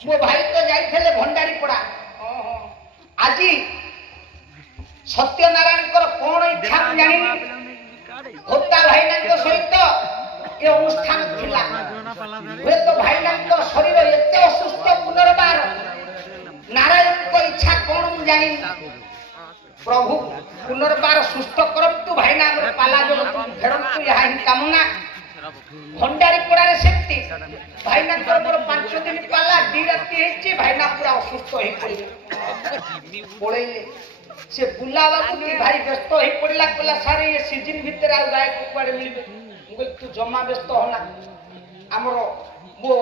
मो भाई तो जाइए भंडारी पड़ा आज सत्यनारायण कौन इच्छा जानी होता भाई सहित ये अनुष्ठान थिला हुए तो भाई शरीर एत असुस्थ पुनर्बार नारायण को इच्छा कौन जानी प्रभु पुनर्बार सुस्थ करतु भाई पाला जो फेरतु यहाँ कामना भंडारी पड़ारे सेमती भाई मोर 5 दिन पाला 2 राति हेची भाई पूरा असुस्थ हो पड़े से बुलावा भाई व्यस्त हो पड़ा कहला सारे ये सीजन भितर आ गायक कुआड़े मिलबे तू जमा व्यस्त होना आमर मो